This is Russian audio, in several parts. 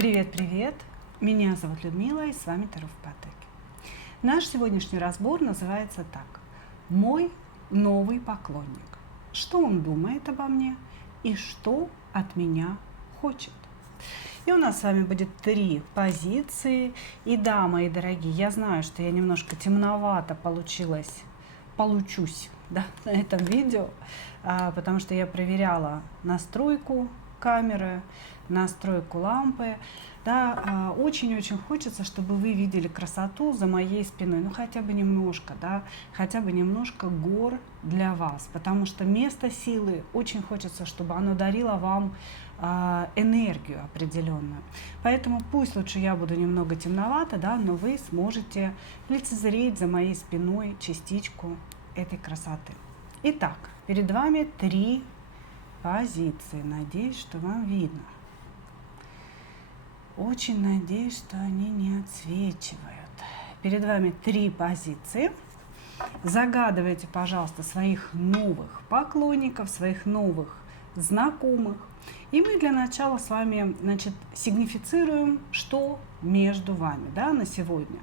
Привет-привет! Меня зовут Людмила, и с вами Таро в потоке. Наш сегодняшний разбор называется так: «Мой новый поклонник. Что он думает обо мне и что от меня хочет?» И у нас с вами будет 3 позиции. И да, мои дорогие, я знаю, что я немножко темновато получусь, да, на этом видео, потому что я проверяла настройку камеры, настройку лампы. Да, очень-очень хочется, чтобы вы видели красоту за моей спиной, ну хотя бы немножко, да, хотя бы немножко гор для вас, потому что место силы очень хочется, чтобы оно дарило вам энергию определенную. Поэтому пусть лучше я буду немного темновато, да, но вы сможете лицезреть за моей спиной частичку этой красоты. Итак, перед вами 3 позиции. Надеюсь, что вам видно. Очень надеюсь, что они не отсвечивают. Перед вами 3 позиции. Загадывайте, пожалуйста, своих новых поклонников, своих новых знакомых. И мы для начала с вами, сигнифицируем, что между вами, да, на сегодня.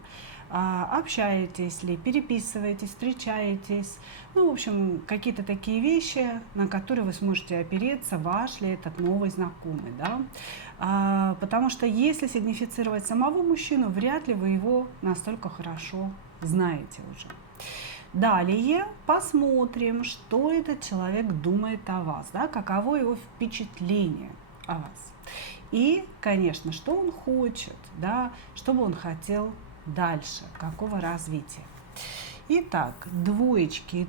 Общаетесь ли, переписываетесь, встречаетесь, ну, в общем, какие-то такие вещи, на которые вы сможете опереться, ваш ли этот новый знакомый, да. Потому что если сигнифицировать самого мужчину, вряд ли вы его настолько хорошо знаете уже. Далее посмотрим, что этот человек думает о вас, да, каково его впечатление о вас. И, конечно, что он хочет, да, что бы он хотел дальше, какого развития. Итак, 2 и 3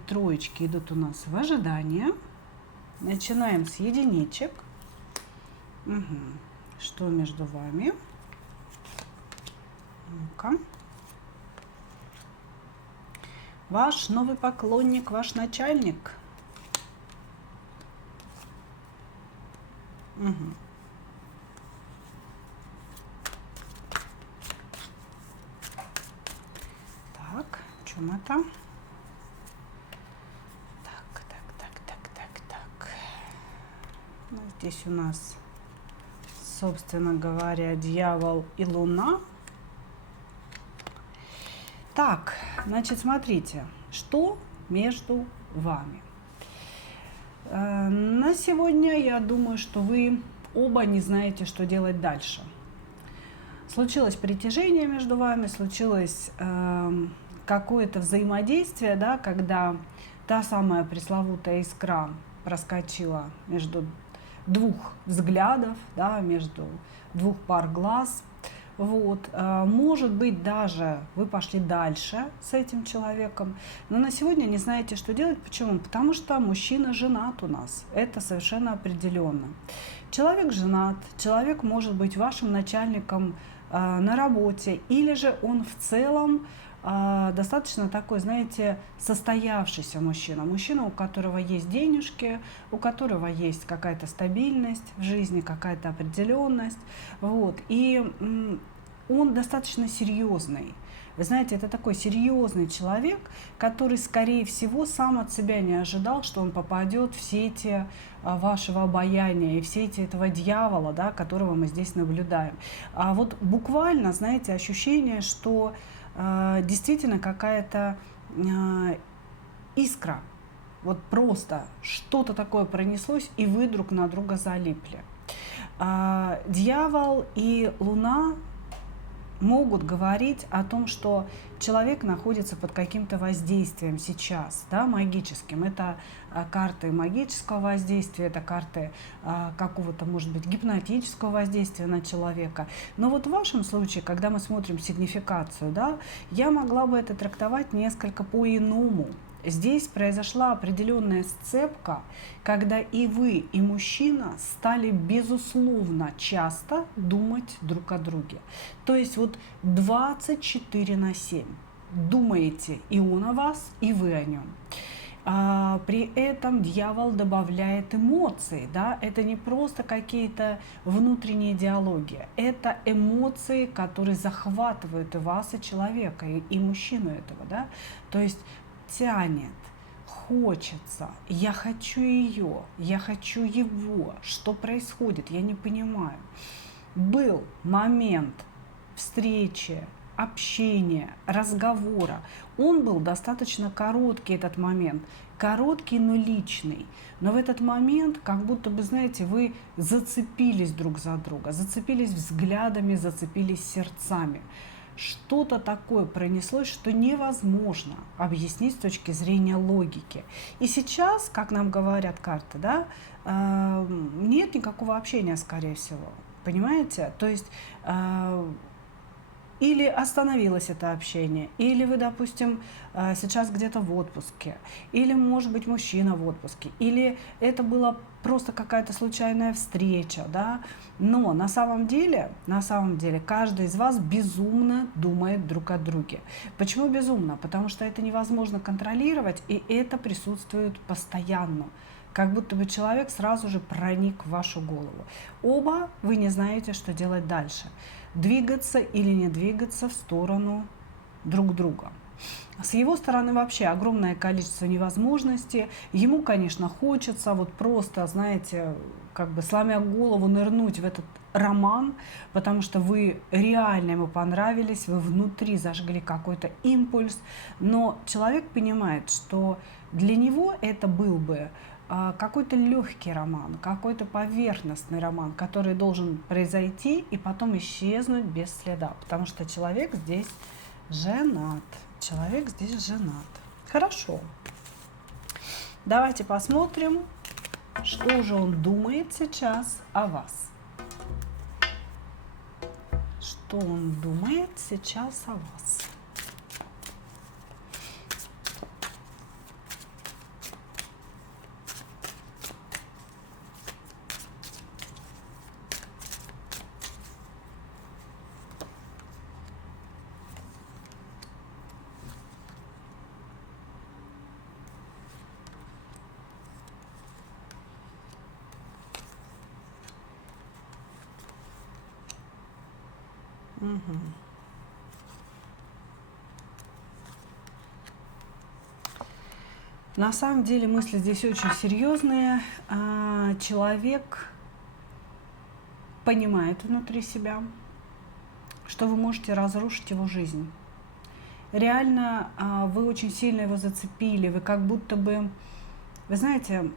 идут у нас в ожидание. Начинаем с единичек. Что между вами? Ну-ка. Ваш новый поклонник, ваш начальник. Так, в чем это? Так. Ну, здесь у нас, собственно говоря, дьявол и луна. Так, значит, смотрите, что между вами. На сегодня я думаю, что вы оба не знаете, что делать дальше. Случилось притяжение между вами, случилось какое-то взаимодействие, да, когда та самая пресловутая искра проскочила между 2 взглядов, да, между 2 пар глаз. Вот. Может быть, даже вы пошли дальше с этим человеком, но на сегодня не знаете, что делать. Почему? Потому что мужчина женат у нас. Это совершенно определенно. Человек женат, человек может быть вашим начальником на работе, или же он в целом достаточно такой, знаете, состоявшийся мужчина. Мужчина, у которого есть денежки, у которого есть какая-то стабильность в жизни, какая-то определенность. Вот. И он достаточно серьезный. Вы знаете, это такой серьезный человек, который, скорее всего, сам от себя не ожидал, что он попадет в сети вашего обаяния и в сети этого дьявола, да, которого мы здесь наблюдаем. А вот буквально, знаете, ощущение, что действительно какая-то искра, вот просто что-то такое пронеслось, и вы друг на друга залипли. Дьявол и луна могут говорить о том, что человек находится под каким-то воздействием сейчас, да, магическим. Это карты магического воздействия, это карты какого-то, может быть, гипнотического воздействия на человека. Но вот в вашем случае, когда мы смотрим сигнификацию, да, я могла бы это трактовать несколько по-иному. Здесь произошла определенная сцепка, когда и вы, и мужчина стали, безусловно, часто думать друг о друге. То есть вот 24/7 думаете и он о вас, и вы о нем. При этом дьявол добавляет эмоции, да, это не просто какие-то внутренние диалоги, это эмоции, которые захватывают и вас, и человека, и мужчину этого, да, то есть тянет, хочется, я хочу ее, я хочу его, что происходит, я не понимаю. был момент встречи, общения, разговора. Он был достаточно короткий, этот момент. Короткий, но личный. Но в этот момент, как будто бы, знаете, вы зацепились друг за друга, зацепились взглядами, зацепились сердцами. Что-то такое пронеслось, что невозможно объяснить с точки зрения логики. И сейчас, как нам говорят карты, да, нет никакого общения, скорее всего. Понимаете? То есть или остановилось это общение, или вы, допустим, сейчас где-то в отпуске, или, может быть, мужчина в отпуске, или это была просто какая-то случайная встреча, да. Но на самом деле, каждый из вас безумно думает друг о друге. Почему безумно? Потому что это невозможно контролировать, и это присутствует постоянно. Как будто бы человек сразу же проник в вашу голову. Оба вы не знаете, что делать дальше. Двигаться или не двигаться в сторону друг друга. С его стороны вообще огромное количество невозможностей. Ему, конечно, хочется вот просто, знаете, как бы сломя голову нырнуть в этот роман, потому что вы реально ему понравились, вы внутри зажгли какой-то импульс. Но человек понимает, что для него это был бы какой-то легкий роман, какой-то поверхностный роман, который должен произойти и потом исчезнуть без следа, потому что человек здесь женат. Человек здесь женат. Хорошо. Давайте посмотрим, что же он думает сейчас о вас. Что он думает сейчас о вас. Угу. На самом деле мысли здесь очень серьезные. Человек понимает внутри себя, что вы можете разрушить его жизнь. Реально вы очень сильно его зацепили, вы как будто бы, вы знаете,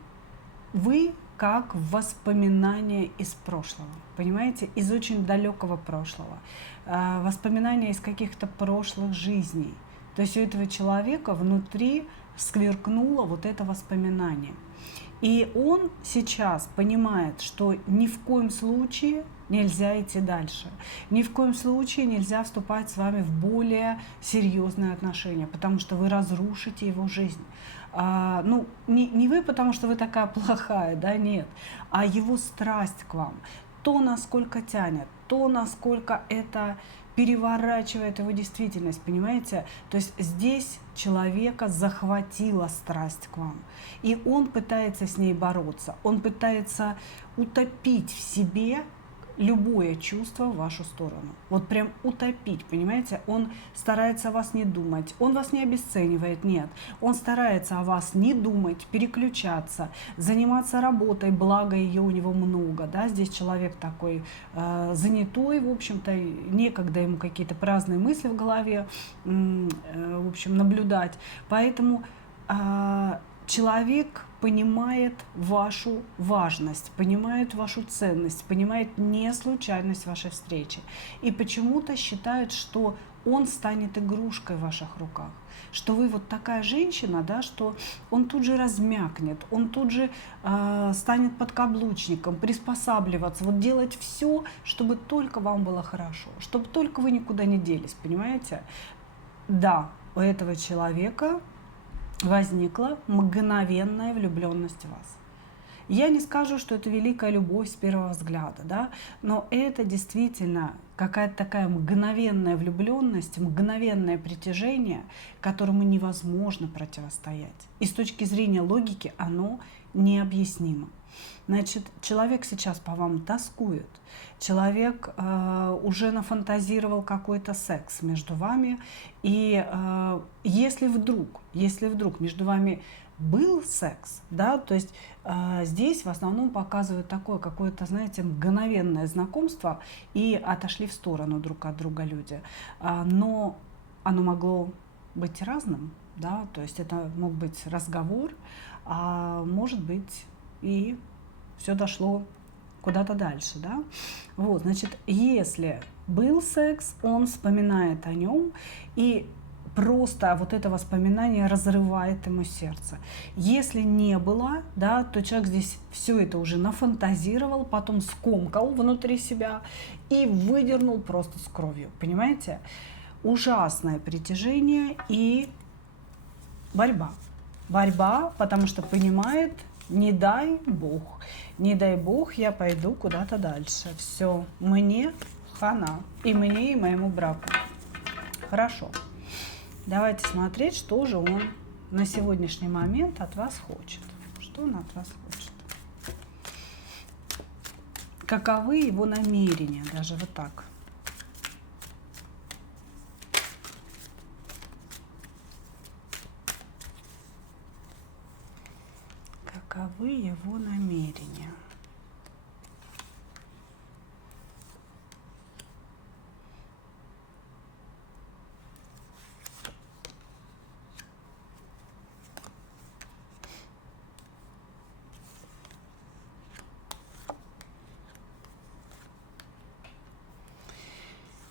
вы как воспоминание из прошлого, понимаете, из очень далекого прошлого, воспоминания из каких-то прошлых жизней. То есть у этого человека внутри сверкнуло вот это воспоминание. И он сейчас понимает, что ни в коем случае нельзя идти дальше. Ни в коем случае нельзя вступать с вами в более серьезные отношения, потому что вы разрушите его жизнь. Не вы, потому что вы такая плохая, да, нет, а его страсть к вам, то, насколько тянет, то, насколько это переворачивает его действительность, понимаете? То есть здесь человека захватила страсть к вам, и он пытается с ней бороться, он пытается утопить в себе любое чувство в вашу сторону. Вот прям утопить, понимаете? Он старается о вас не думать, он вас не обесценивает, нет. Он старается о вас не думать, переключаться, заниматься работой, благо ее у него много, да? Здесь человек такой занятой, в общем-то, некогда ему какие-то праздные мысли в голове, в общем, наблюдать. Поэтому человек понимает вашу важность, понимает вашу ценность, понимает неслучайность вашей встречи. И почему-то считает, что он станет игрушкой в ваших руках. Что вы вот такая женщина, да, что он тут же размякнет, он тут же станет подкаблучником, приспосабливаться, вот делать все, чтобы только вам было хорошо, чтобы только вы никуда не делись, понимаете? Да, у этого человека возникла мгновенная влюбленность в вас. Я не скажу, что это великая любовь с первого взгляда, да, но это действительно какая-то такая мгновенная влюбленность, мгновенное притяжение, которому невозможно противостоять. И с точки зрения логики оно необъяснимо. Значит, человек сейчас по вам тоскует, человек уже нафантазировал какой-то секс между вами, и если вдруг между вами был секс, да, то есть здесь в основном показывают такое какое-то, знаете, мгновенное знакомство и отошли в сторону друг от друга люди. Но оно могло быть разным, да, то есть это мог быть разговор, а может быть и все дошло куда-то дальше, да. Вот, значит, если был секс, он вспоминает о нем, и просто вот это воспоминание разрывает ему сердце. Если не было, да, то человек здесь все это уже нафантазировал, потом скомкал внутри себя и выдернул просто с кровью. Понимаете? Ужасное притяжение и борьба. Борьба, потому что понимает, не дай Бог, я пойду куда-то дальше. Все, мне хана. И мне, и моему браку. Хорошо. Давайте смотреть, что же он на сегодняшний момент от вас хочет. Что он от вас хочет. Каковы его намерения, даже вот так. Каковы его намерения?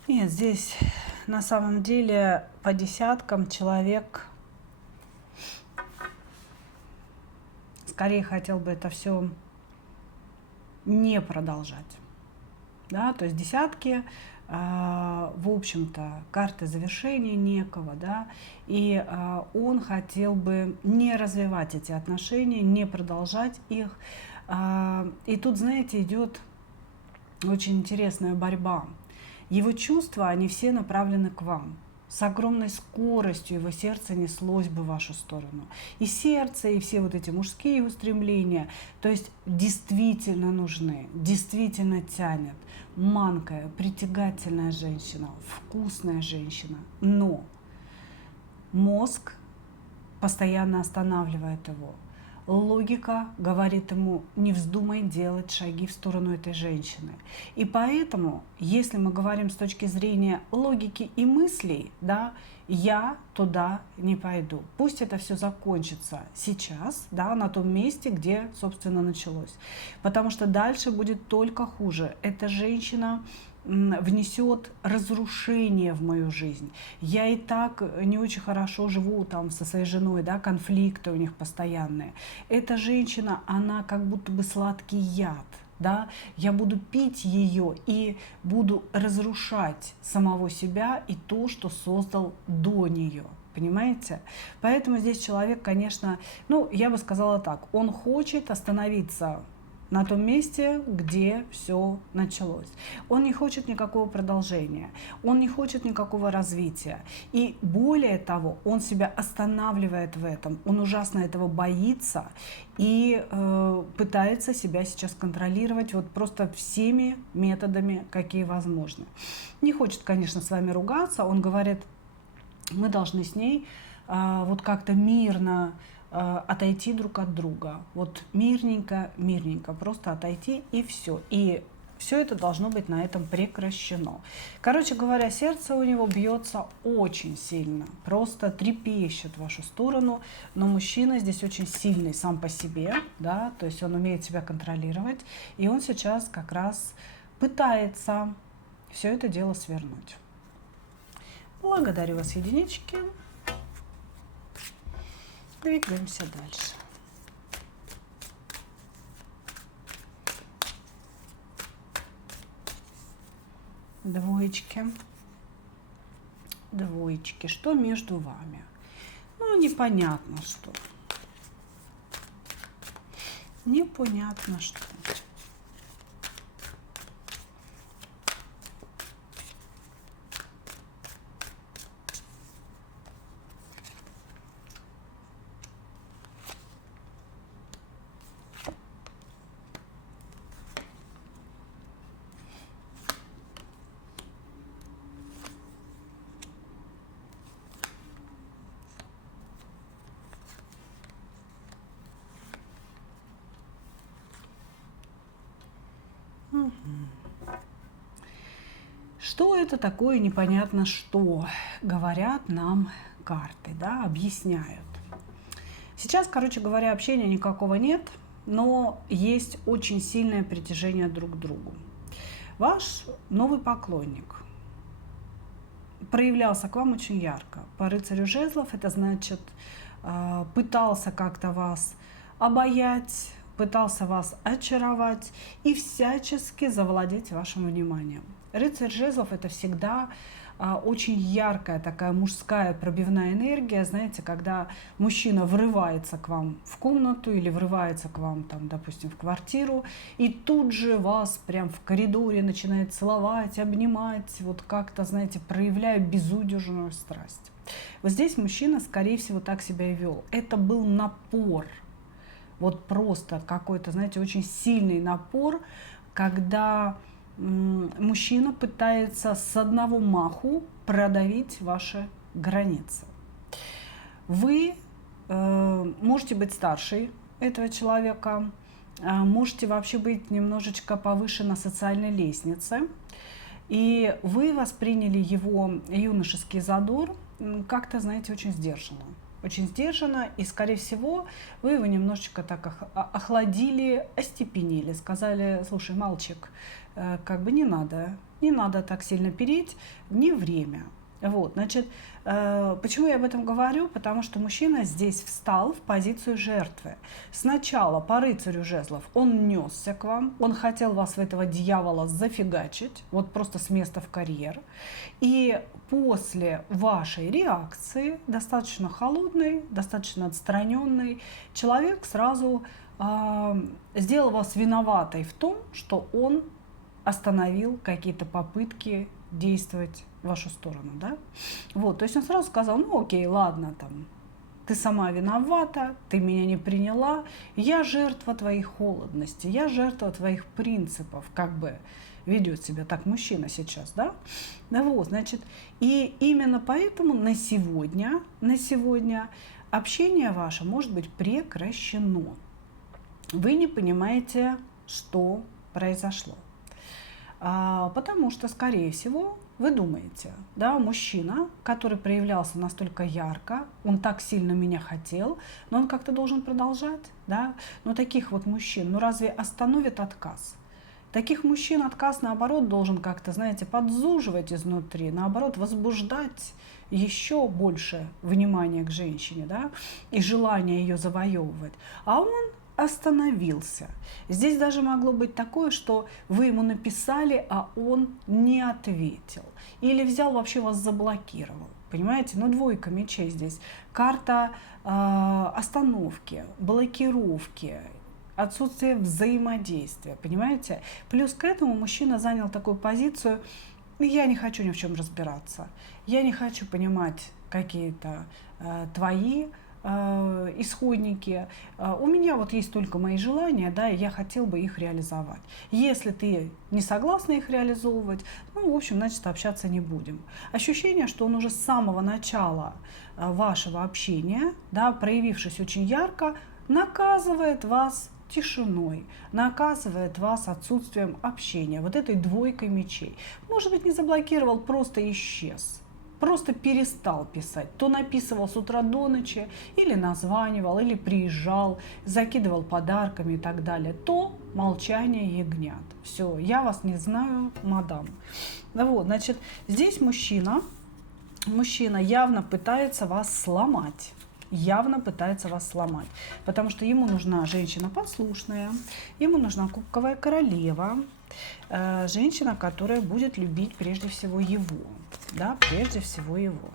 Нет, здесь на самом деле по десяткам человек скорее хотел бы это все не продолжать. Да, то есть десятки, в общем-то, карты завершения некого, да, и он хотел бы не развивать эти отношения, не продолжать их. И тут, знаете, идет очень интересная борьба. Его чувства, они все направлены к вам. С огромной скоростью его сердце неслось бы в вашу сторону. И сердце, и все вот эти мужские устремления, то есть действительно нужны, действительно тянет. Манкая, притягательная женщина, вкусная женщина. Но мозг постоянно останавливает его. Логика говорит ему, не вздумай делать шаги в сторону этой женщины. И поэтому, если мы говорим с точки зрения логики и мыслей, да, я туда не пойду. Пусть это все закончится сейчас, да, на том месте, где, собственно, началось. Потому что дальше будет только хуже. Эта женщина внесет разрушение в мою жизнь. Я и так не очень хорошо живу там со своей женой, да, конфликты у них постоянные. Эта женщина, она как будто бы сладкий яд. Да, я буду пить ее и буду разрушать самого себя и то, что создал до нее. Понимаете? Поэтому здесь человек, конечно, ну, я бы сказала так, он хочет остановиться на том месте, где все началось. Он не хочет никакого продолжения, он не хочет никакого развития. И более того, он себя останавливает в этом, он ужасно этого боится и пытается себя сейчас контролировать вот просто всеми методами, какие возможны. Не хочет, конечно, с вами ругаться, он говорит, мы должны с ней вот как-то мирно отойти друг от друга. Вот мирненько, мирненько, просто отойти и все. И все это должно быть на этом прекращено. Короче говоря, сердце у него бьется очень сильно, просто трепещет в вашу сторону, но мужчина здесь очень сильный сам по себе, да, то есть он умеет себя контролировать, и он сейчас как раз пытается все это дело свернуть. Благодарю вас, единички. Двигаемся дальше. Двоечки. Двоечки. Что между вами? Ну, непонятно что. Непонятно что. Что это такое, непонятно что, говорят нам карты, да, объясняют. Сейчас, короче говоря, общения никакого нет, но есть очень сильное притяжение друг к другу. Ваш новый поклонник проявлялся к вам очень ярко. По рыцарю жезлов это значит, пытался как-то вас обаять, пытался вас очаровать и всячески завладеть вашим вниманием. Рыцарь жезлов это всегда очень яркая такая мужская пробивная энергия, знаете, когда мужчина врывается к вам в комнату или врывается к вам, там, допустим, в квартиру, и тут же вас прям в коридоре начинает целовать, обнимать, вот как-то, знаете, проявляя безудержную страсть. Вот здесь мужчина, скорее всего, так себя и вел. Это был напор, вот просто какой-то, знаете, очень сильный напор, когда мужчина пытается с одного маху продавить ваши границы. Вы можете быть старше этого человека, можете вообще быть немножечко повыше на социальной лестнице, и вы восприняли его юношеский задор как-то, знаете, очень сдержанно. Очень сдержанно, и, скорее всего, вы его немножечко так охладили, остепенили, сказали: слушай, мальчик, как бы не надо так сильно переть, не время. Вот, значит, почему я об этом говорю? Потому что мужчина здесь встал в позицию жертвы. Сначала по рыцарю жезлов он несся к вам, он хотел вас в этого дьявола зафигачить, вот просто с места в карьер. И после вашей реакции, достаточно холодной, достаточно отстраненной, человек сразу сделал вас виноватой в том, что он остановил какие-то попытки действовать в вашу сторону, да? Вот, то есть он сразу сказал: ну окей, ладно, там, ты сама виновата, ты меня не приняла, я жертва твоей холодности, я жертва твоих принципов, как бы ведет себя так мужчина сейчас, да? Ну вот, значит, и именно поэтому на сегодня общение ваше может быть прекращено. Вы не понимаете, что произошло. Потому что, скорее всего, вы думаете, да, мужчина, который проявлялся настолько ярко, он так сильно меня хотел, но он как-то должен продолжать, да? Но таких вот мужчин, ну разве остановит отказ? Таких мужчин отказ, наоборот, должен как-то, знаете, подзуживать изнутри, наоборот, возбуждать еще больше внимания к женщине, да, и желание ее завоевывать. А он остановился. Здесь даже могло быть такое, что вы ему написали, а он не ответил. Или взял, вообще вас заблокировал. Понимаете? Ну, двойка мечей здесь. Карта остановки, блокировки, отсутствие взаимодействия. Понимаете? Плюс к этому мужчина занял такую позицию: я не хочу ни в чем разбираться. Я не хочу понимать какие-то твои исходники. У меня вот есть только мои желания, да, и я хотел бы их реализовать. Если ты не согласна их реализовывать, ну, в общем, значит, общаться не будем. Ощущение, что он уже с самого начала вашего общения, да, проявившись очень ярко, наказывает вас тишиной, наказывает вас отсутствием общения, вот этой двойкой мечей. Может быть, не заблокировал, просто исчез. Просто перестал писать. То написывал с утра до ночи, или названивал, или приезжал, закидывал подарками и так далее. То молчание ягнят. Все, я вас не знаю, мадам. Вот, значит, здесь мужчина явно пытается вас сломать. Потому что ему нужна женщина послушная, ему нужна кубковая королева, женщина, которая будет любить прежде всего его. Да, прежде всего его.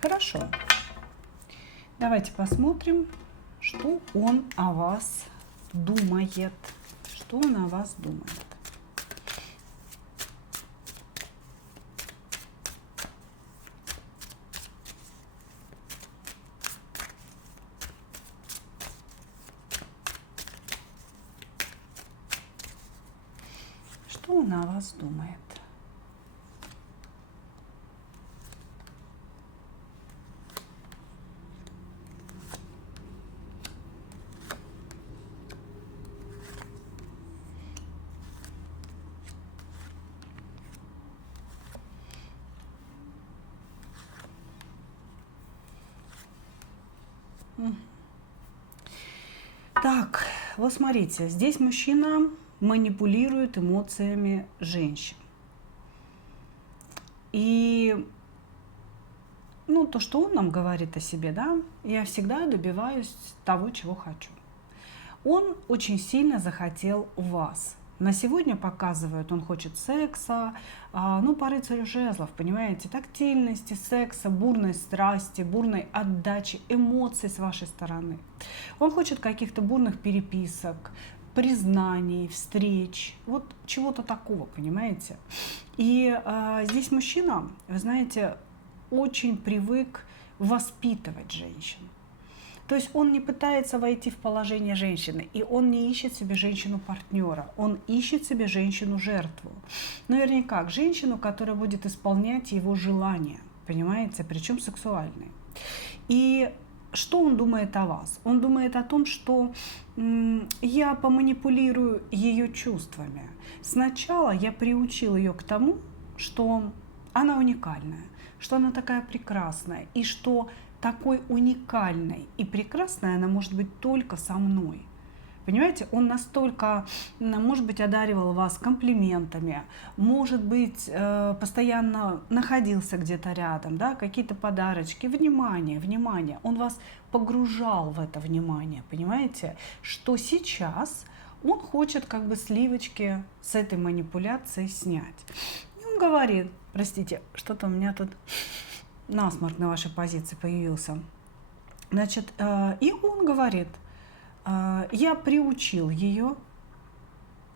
Хорошо. Давайте посмотрим, что он о вас думает. Что он о вас думает. Что он о вас думает? Так, вот смотрите, здесь мужчина манипулирует эмоциями женщин. И ну, то, что он нам говорит о себе, да, я всегда добиваюсь того, чего хочу. Он очень сильно захотел вас. На сегодня показывает, он хочет секса, ну, по рыцарю жезлов, понимаете, тактильности, секса, бурной страсти, бурной отдачи, эмоций с вашей стороны. Он хочет каких-то бурных переписок, признаний, встреч, вот чего-то такого, понимаете. И здесь мужчина, вы знаете, очень привык воспитывать женщин. То есть он не пытается войти в положение женщины, и он не ищет себе женщину-партнера, он ищет себе женщину-жертву. Наверняка женщину, которая будет исполнять его желания, понимаете, причем сексуальные. И что он думает о вас? Он думает о том, что я поманипулирую ее чувствами. Сначала я приучил ее к тому, что она уникальная, что она такая прекрасная, и что такой уникальной и прекрасной она может быть только со мной. Понимаете, он настолько, может быть, одаривал вас комплиментами, может быть, постоянно находился где-то рядом, да, какие-то подарочки, внимание. Он вас погружал в это внимание, понимаете, что сейчас он хочет как бы сливочки с этой манипуляцией снять. И он говорит, простите, что-то у меня тут насморк на вашей позиции появился. Значит, и он говорит, я приучил ее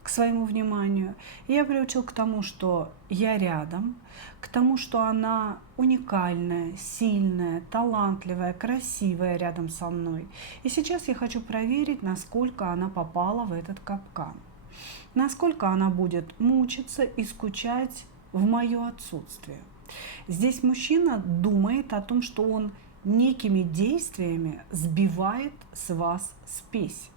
к своему вниманию, я приучил к тому, что я рядом, к тому, что она уникальная, сильная, талантливая, красивая рядом со мной. И сейчас я хочу проверить, насколько она попала в этот капкан, насколько она будет мучиться и скучать в мое отсутствие. Здесь мужчина думает о том, что он некими действиями сбивает с вас спесь.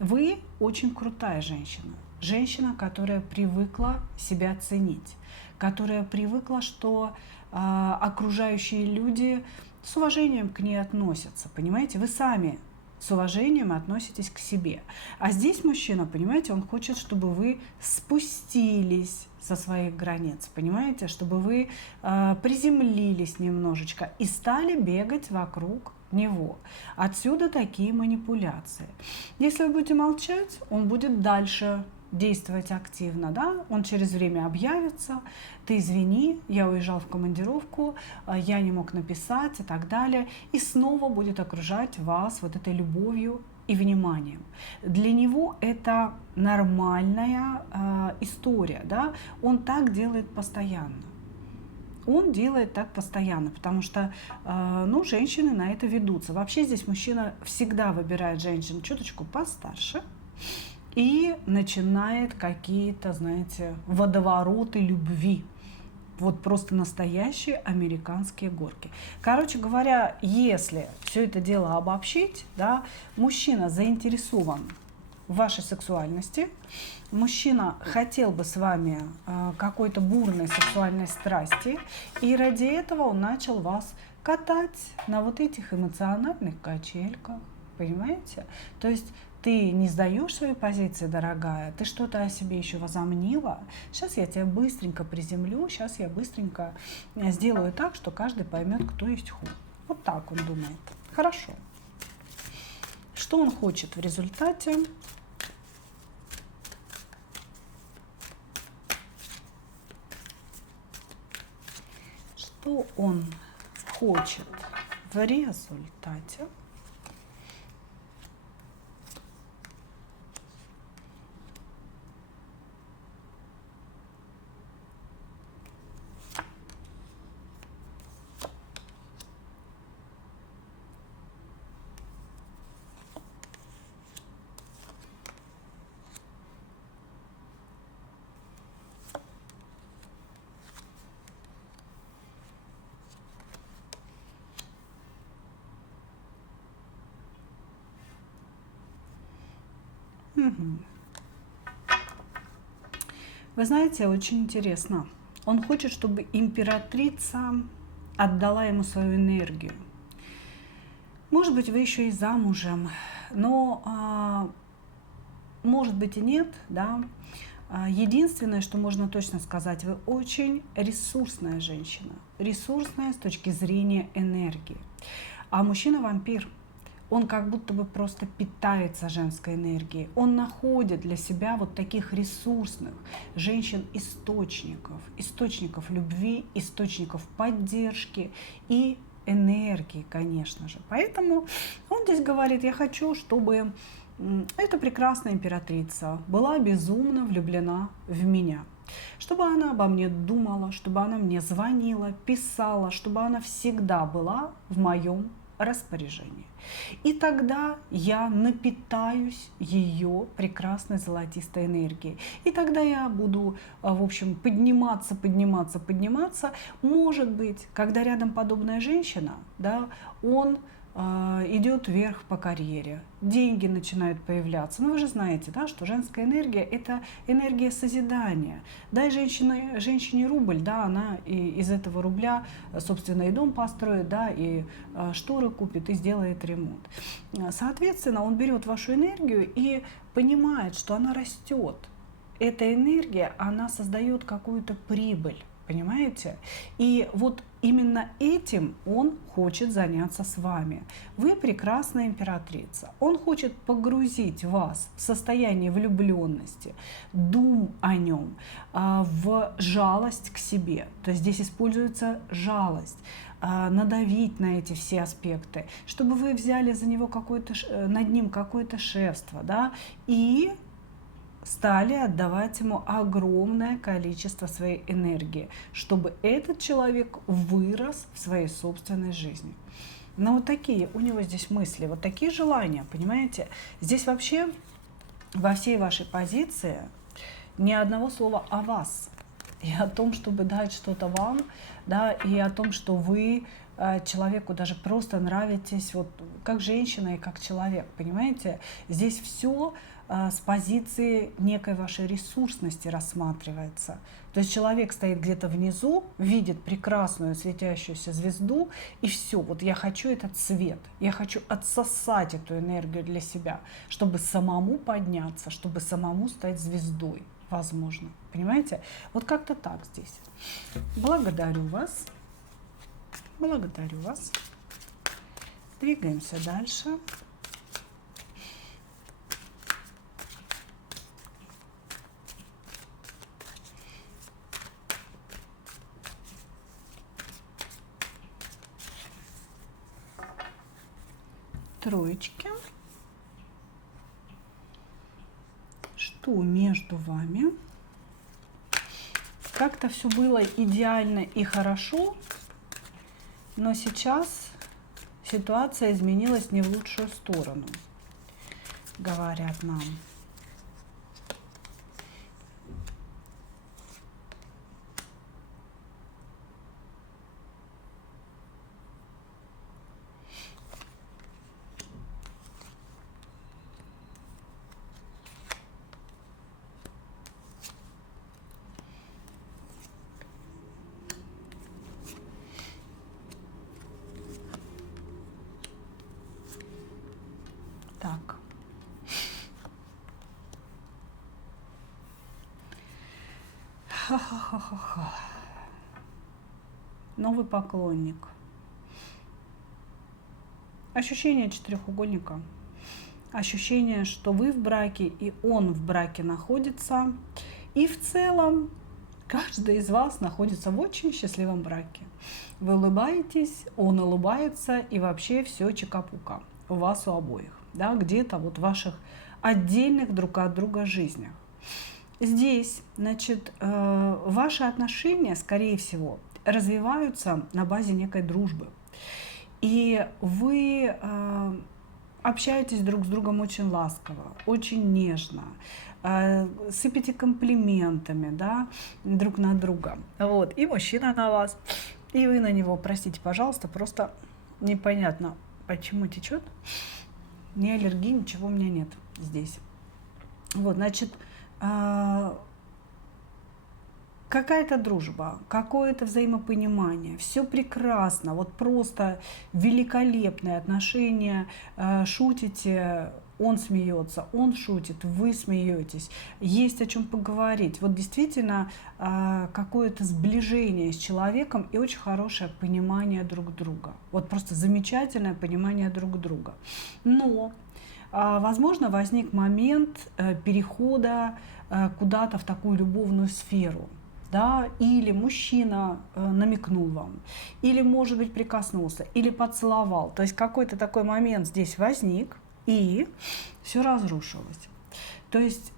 Вы очень крутая женщина. Женщина, которая привыкла себя ценить, которая привыкла, что окружающие люди с уважением к ней относятся. Понимаете, вы сами с уважением относитесь к себе. А здесь мужчина, понимаете, он хочет, чтобы вы спустились со своих границ, понимаете, чтобы вы приземлились немножечко и стали бегать вокруг него. Отсюда такие манипуляции. Если вы будете молчать, он будет дальше действовать активно, да, он через время объявится, ты извини, я уезжал в командировку, я не мог написать и так далее, и снова будет окружать вас вот этой любовью и вниманием. Для него это нормальная история, да, он так делает постоянно. Он делает так постоянно, потому что, ну, женщины на это ведутся. Вообще здесь мужчина всегда выбирает женщин чуточку постарше, и начинает какие-то, знаете, водовороты любви. Вот просто настоящие американские горки. Короче говоря, если все это дело обобщить, да, мужчина заинтересован в вашей сексуальности, мужчина хотел бы с вами какой-то бурной сексуальной страсти, и ради этого он начал вас катать на вот этих эмоциональных качельках, понимаете? То есть ты не сдаешь свои позиции, дорогая, ты что-то о себе еще возомнила. Сейчас я тебя быстренько приземлю, сейчас я быстренько сделаю так, что каждый поймет, кто есть ху. Вот так он думает. Хорошо. Что он хочет в результате? Что он хочет в результате? Вы знаете, очень интересно. Он хочет, чтобы императрица отдала ему свою энергию. Может быть, вы еще и замужем, но может быть и нет, да. Единственное, что можно точно сказать, вы очень ресурсная женщина. Ресурсная с точки зрения энергии. А мужчина-вампир, он как будто бы просто питается женской энергией. Он находит для себя вот таких ресурсных женщин-источников. Источников любви, источников поддержки и энергии, конечно же. Поэтому он здесь говорит, я хочу, чтобы эта прекрасная императрица была безумно влюблена в меня. Чтобы она обо мне думала, чтобы она мне звонила, писала, чтобы она всегда была в моем распоряжении. И тогда я напитаюсь ее прекрасной золотистой энергией. И тогда я буду, в общем, подниматься. Может быть, когда рядом подобная женщина, да, он идет вверх по карьере, деньги начинают появляться. Ну, вы же знаете, да, что женская энергия – это энергия созидания. Дай женщине рубль, да, она из этого рубля, собственно, и дом построит, да, и шторы купит, и сделает ремонт. Соответственно, он берет вашу энергию и понимает, что она растет. Эта энергия, она создает какую-то прибыль. Понимаете? И вот именно этим он хочет заняться с вами. Вы прекрасная императрица. Он хочет погрузить вас в состояние влюбленности, дум о нем, в жалость к себе. То есть здесь используется жалость, надавить на эти все аспекты, чтобы вы взяли за него над ним какое-то шефство, да, и стали отдавать ему огромное количество своей энергии, чтобы этот человек вырос в своей собственной жизни. Но вот такие у него здесь мысли, вот такие желания, понимаете? Здесь вообще во всей вашей позиции ни одного слова о вас и о том, чтобы дать что-то вам, да, и о том, что вы человеку даже просто нравитесь вот как женщина и как человек, понимаете? Здесь все с позиции некой вашей ресурсности рассматривается. То есть человек стоит где-то внизу, видит прекрасную светящуюся звезду, и все, вот я хочу этот свет, я хочу отсосать эту энергию для себя, чтобы самому подняться, чтобы самому стать звездой, возможно. Понимаете? Вот как-то так здесь. Благодарю вас. Благодарю вас. Двигаемся дальше. Троечки. Что между вами? Как-то все было идеально и хорошо, но сейчас ситуация изменилась не в лучшую сторону, говорят нам. Так. Ха-ха-ха-ха-ха. Новый поклонник. Ощущение четырехугольника. Ощущение, что вы в браке и он в браке находится. И в целом каждый из вас находится в очень счастливом браке. Вы улыбаетесь, он улыбается, и вообще все чика-пука у вас у обоих. Да, где-то вот в ваших отдельных друг от друга жизнях. Здесь, значит, ваши отношения, скорее всего, развиваются на базе некой дружбы. И вы общаетесь друг с другом очень ласково, очень нежно, сыпите комплиментами, да, друг на друга. Вот. И мужчина на вас, и вы на него, простите, пожалуйста, просто непонятно, почему течет. Ни аллергии, ничего у меня нет здесь. Вот, значит, какая-то дружба, какое-то взаимопонимание, все прекрасно, вот просто великолепные отношения, шутите, он смеется, он шутит, вы смеетесь, есть о чем поговорить. Вот действительно какое-то сближение с человеком и очень хорошее понимание друг друга. Вот просто замечательное понимание друг друга. Но возможно, возник момент перехода куда-то в такую любовную сферу. Да, или мужчина намекнул вам, или, может быть, прикоснулся, или поцеловал. То есть какой-то такой момент здесь возник, и все разрушилось. То есть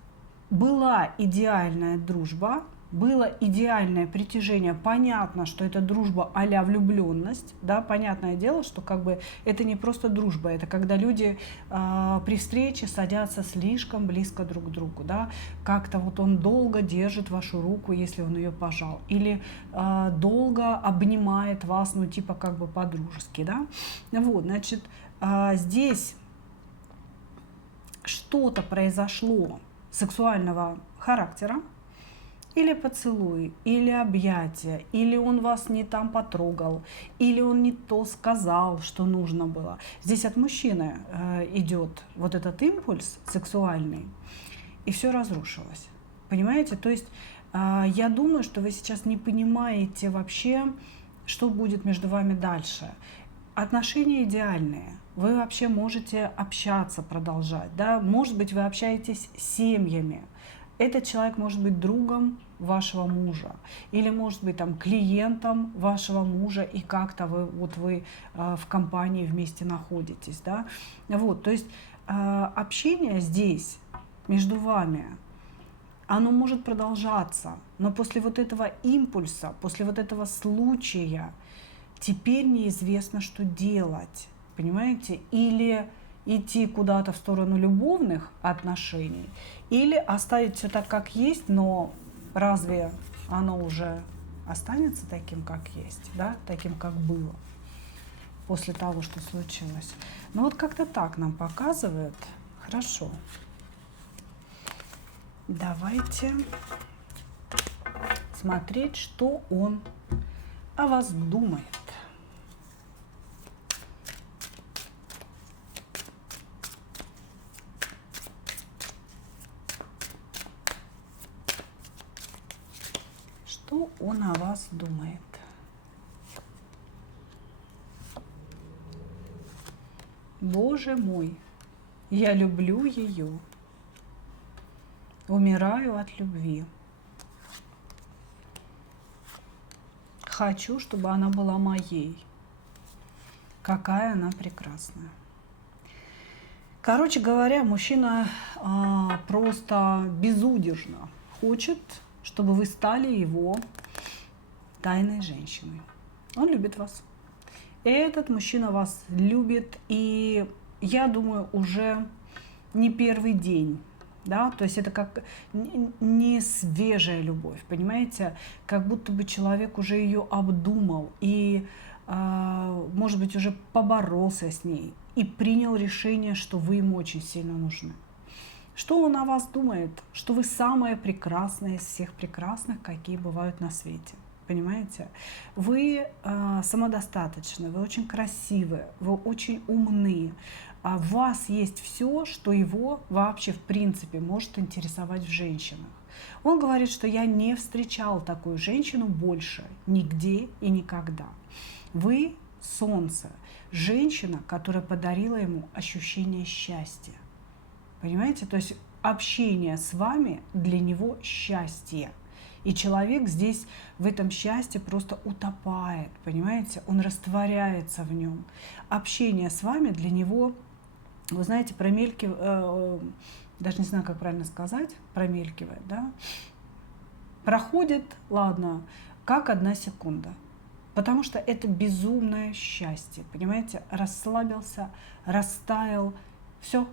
была идеальная дружба, было идеальное притяжение. Понятно, что это дружба а-ля влюбленность. Да? Понятное дело, что как бы это не просто дружба, это когда люди при встрече садятся слишком близко друг к другу. Да? Как-то вот он долго держит вашу руку, если он ее пожал. Или долго обнимает вас, ну типа как бы по-дружески. Да? Вот, значит, здесь что-то произошло сексуального характера, или поцелуй, или объятие, или он вас не там потрогал, или он не то сказал, что нужно было. Здесь от мужчины идет вот этот импульс сексуальный, и все разрушилось. Понимаете? То есть я думаю, что вы сейчас не понимаете вообще, что будет между вами дальше. Отношения идеальные. Вы вообще можете общаться, продолжать. Да? Может быть, вы общаетесь с семьями. Этот человек может быть другом вашего мужа или может быть там клиентом вашего мужа, и как-то вы в компании вместе находитесь. Да? Вот, то есть общение здесь между вами, оно может продолжаться, но после вот этого импульса, после вот этого случая теперь неизвестно, что делать, понимаете? Или идти куда-то в сторону любовных отношений, или оставить все так, как есть, но разве оно уже останется таким, как есть, да? Таким, как было после того, что случилось? Ну вот как-то так нам показывает. Хорошо. Давайте смотреть, что он о вас думает. Что он о вас думает? Боже мой, я люблю ее. Умираю от любви. Хочу, чтобы она была моей. Какая она прекрасная. Короче говоря, мужчина просто безудержно хочет, чтобы вы стали его тайной женщиной. Он любит вас. Этот мужчина вас любит, и я думаю, уже не первый день. Да? То есть это как не свежая любовь, понимаете? Как будто бы человек уже ее обдумал и, может быть, уже поборолся с ней и принял решение, что вы ему очень сильно нужны. Что он о вас думает? Что вы самые прекрасные из всех прекрасных, какие бывают на свете. Понимаете? Вы самодостаточны, вы очень красивы, вы очень умны. В вас есть все, что его вообще в принципе может интересовать в женщинах. Он говорит, что я не встречал такую женщину больше нигде и никогда. Вы солнце, женщина, которая подарила ему ощущение счастья. Понимаете? То есть общение с вами для него счастье. И человек здесь в этом счастье просто утопает, понимаете? Он растворяется в нем. Общение с вами для него, вы знаете, промелькивает, даже не знаю, как правильно сказать, промелькивает, да? Проходит, ладно, как 1 секунда. Потому что это безумное счастье, понимаете? Расслабился, растаял, все,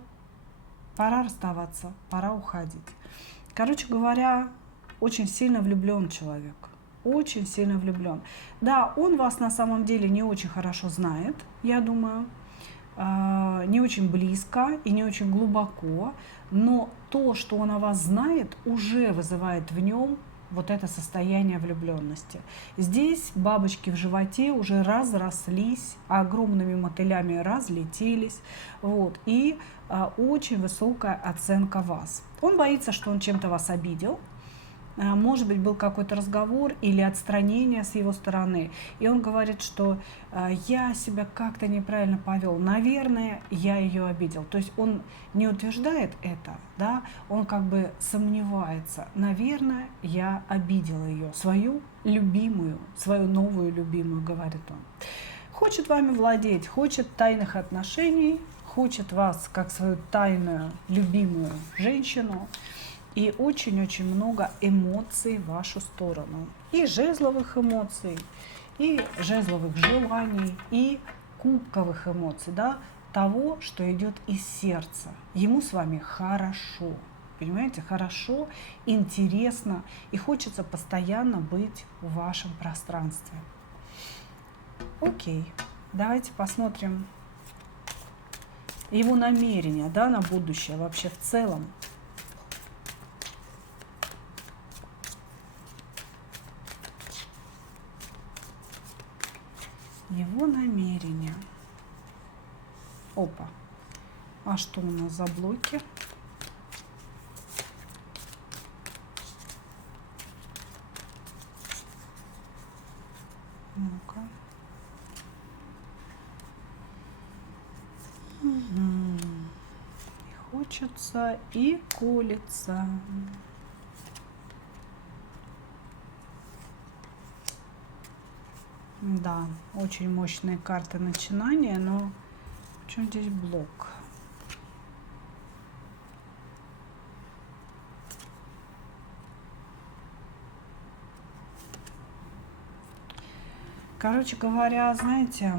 пора расставаться, пора уходить. Короче говоря, очень сильно влюблен человек. Очень сильно влюблен. Да, он вас на самом деле не очень хорошо знает, я думаю, не очень близко и не очень глубоко, но то, что он о вас знает, уже вызывает в нем вот это состояние влюбленности. Здесь бабочки в животе уже разрослись, огромными мотылями разлетелись, вот, и очень высокая оценка вас. Он боится, что он чем-то вас обидел. Может быть, был какой-то разговор или отстранение с его стороны, и он говорит, что я себя как-то неправильно повел, наверное, я ее обидел. То есть он не утверждает это, да, он как бы сомневается, наверное, я обидел ее, свою любимую, свою новую любимую, говорит он. Хочет вами владеть, хочет тайных отношений, хочет вас как свою тайную любимую женщину. И очень-очень много эмоций в вашу сторону. И жезловых эмоций, и жезловых желаний, и кубковых эмоций, да, того, что идет из сердца. Ему с вами хорошо, понимаете, хорошо, интересно, и хочется постоянно быть в вашем пространстве. Окей, давайте посмотрим его намерения, да, на будущее вообще в целом. Его намерения. Опа. А что у нас за блоки? Ну-ка. Угу. И хочется, и колется. Да, очень мощные карты начинания, но в чем здесь блок? Короче говоря, знаете,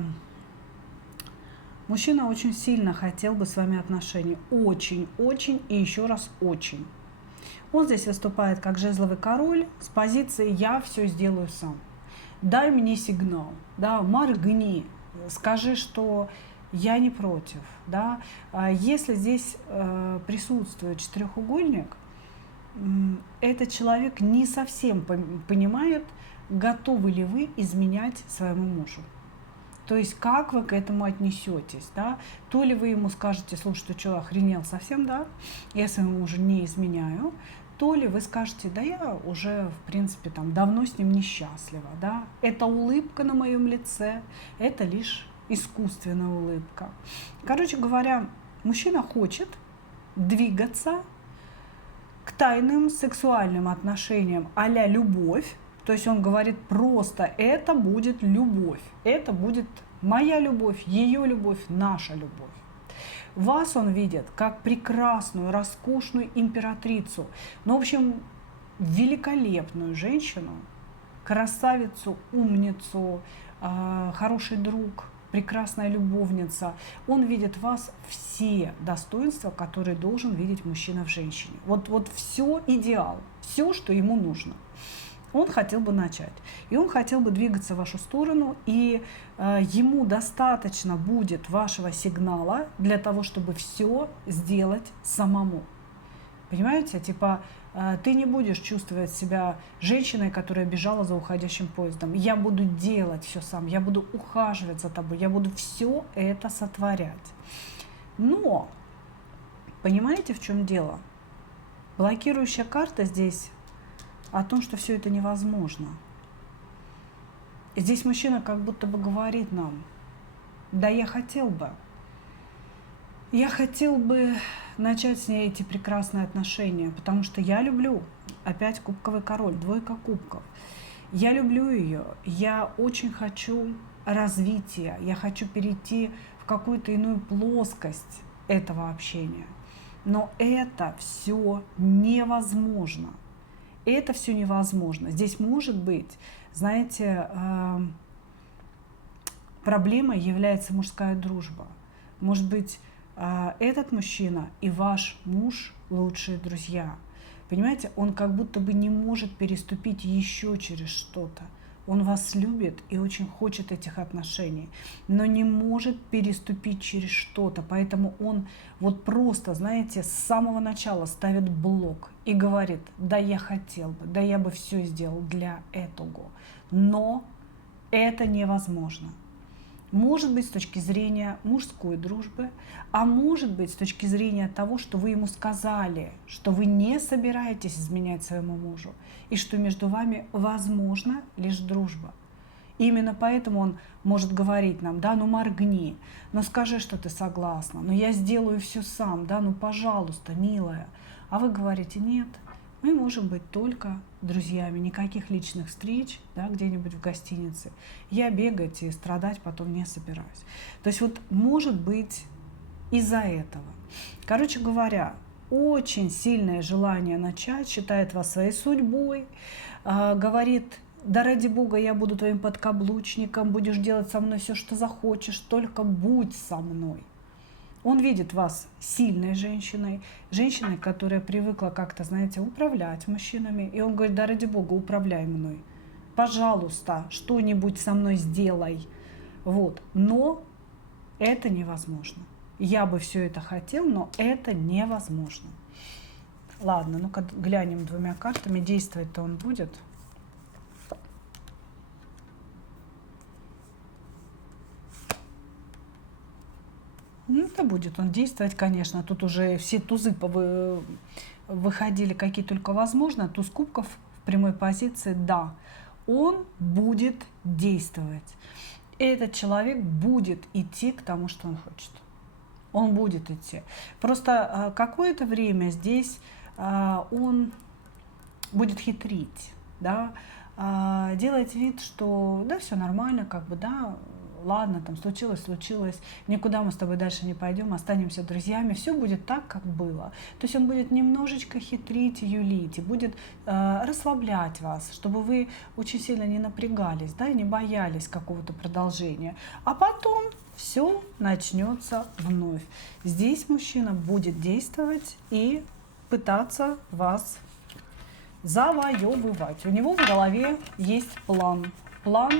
мужчина очень сильно хотел бы с вами отношений. Очень, очень и еще раз очень. Он здесь выступает как жезловый король с позиции «я все сделаю сам». Дай мне сигнал, да, моргни, скажи, что я не против, да. Если здесь присутствует четырехугольник, этот человек не совсем понимает, готовы ли вы изменять своему мужу. То есть как вы к этому отнесетесь, да? То ли вы ему скажете: слушай, ты что, охренел совсем, да? Я своему мужу не изменяю. То ли вы скажете: да я уже, в принципе, там давно с ним несчастлива, да? Эта улыбка на моем лице, это лишь искусственная улыбка. Короче говоря, мужчина хочет двигаться к тайным сексуальным отношениям а-ля любовь. То есть он говорит просто: это будет любовь, это будет моя любовь, ее любовь, наша любовь. Вас он видит как прекрасную, роскошную императрицу, ну, в общем, великолепную женщину, красавицу, умницу, хороший друг, прекрасная любовница. Он видит в вас все достоинства, которые должен видеть мужчина в женщине. Вот все идеал, все, что ему нужно. Он хотел бы начать. И он хотел бы двигаться в вашу сторону, и ему достаточно будет вашего сигнала для того, чтобы все сделать самому. Понимаете? Типа, ты не будешь чувствовать себя женщиной, которая бежала за уходящим поездом. Я буду делать все сам, я буду ухаживать за тобой, я буду все это сотворять. Но, понимаете, в чем дело? Блокирующая карта здесь о том, что все это невозможно. И здесь мужчина как будто бы говорит нам: да, я хотел бы начать с ней эти прекрасные отношения, потому что я люблю, опять кубковый король, двойка кубков, я люблю ее, я очень хочу развития, я хочу перейти в какую-то иную плоскость этого общения. Но это все невозможно. Это все невозможно. Здесь может быть, знаете, проблемой является мужская дружба. Может быть, этот мужчина и ваш муж лучшие друзья. Понимаете, он как будто бы не может переступить еще через что-то. он вас любит и очень хочет этих отношений, но не может переступить через что-то. Поэтому он вот просто, знаете, с самого начала ставит блок и говорит: да, я хотел бы, да, я бы все сделал для этого, но это невозможно. Может быть, с точки зрения мужской дружбы, а может быть, с точки зрения того, что вы ему сказали, что вы не собираетесь изменять своему мужу, и что между вами возможна лишь дружба. Именно поэтому он может говорить нам: да, ну моргни, ну скажи, что ты согласна, ну я сделаю все сам, да, ну пожалуйста, милая. А вы говорите: нет, мы можем быть только друзьями, никаких личных встреч, да, где-нибудь в гостинице. Я бегать и страдать потом не собираюсь. То есть вот может быть из-за этого. Короче говоря, очень сильное желание начать, считает вас своей судьбой, говорит: да ради Бога, я буду твоим подкаблучником, будешь делать со мной все, что захочешь, только будь со мной. Он видит вас сильной женщиной, женщиной, которая привыкла как-то, знаете, управлять мужчинами. И он говорит: да ради Бога, управляй мной. Пожалуйста, что-нибудь со мной сделай. Вот. Но это невозможно. Я бы все это хотел, но это невозможно. Ладно, ну-ка глянем двумя картами. Действовать-то он будет. Ну, это будет он действовать, конечно. Тут уже все тузы выходили, какие только возможно. Туз кубков в прямой позиции, да, он будет действовать. Этот человек будет идти к тому, что он хочет. Он будет идти. Просто какое-то время здесь он будет хитрить, да, делать вид, что да, все нормально, как бы, да, ладно, там случилось, никуда мы с тобой дальше не пойдем, останемся друзьями, все будет так, как было. То есть он будет немножечко хитрить, юлить, и будет расслаблять вас, чтобы вы очень сильно не напрягались, да, и не боялись какого-то продолжения. А потом все начнется вновь. Здесь мужчина будет действовать и пытаться вас завоевывать. У него в голове есть план. План,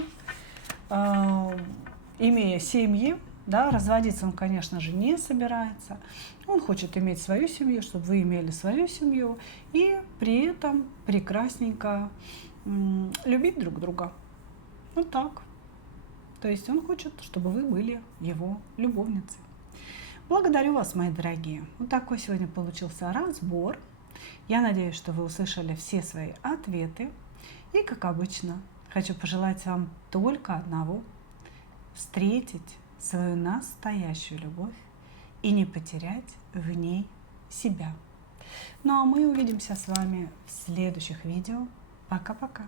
имея семьи, да, разводиться он, конечно же, не собирается. Он хочет иметь свою семью, чтобы вы имели свою семью, и при этом прекрасненько любить друг друга. Вот так. То есть он хочет, чтобы вы были его любовницей. Благодарю вас, мои дорогие. Вот такой сегодня получился разбор. Я надеюсь, что вы услышали все свои ответы. И, как обычно, хочу пожелать вам только одного: встретить свою настоящую любовь и не потерять в ней себя. Ну а мы увидимся с вами в следующих видео. Пока-пока.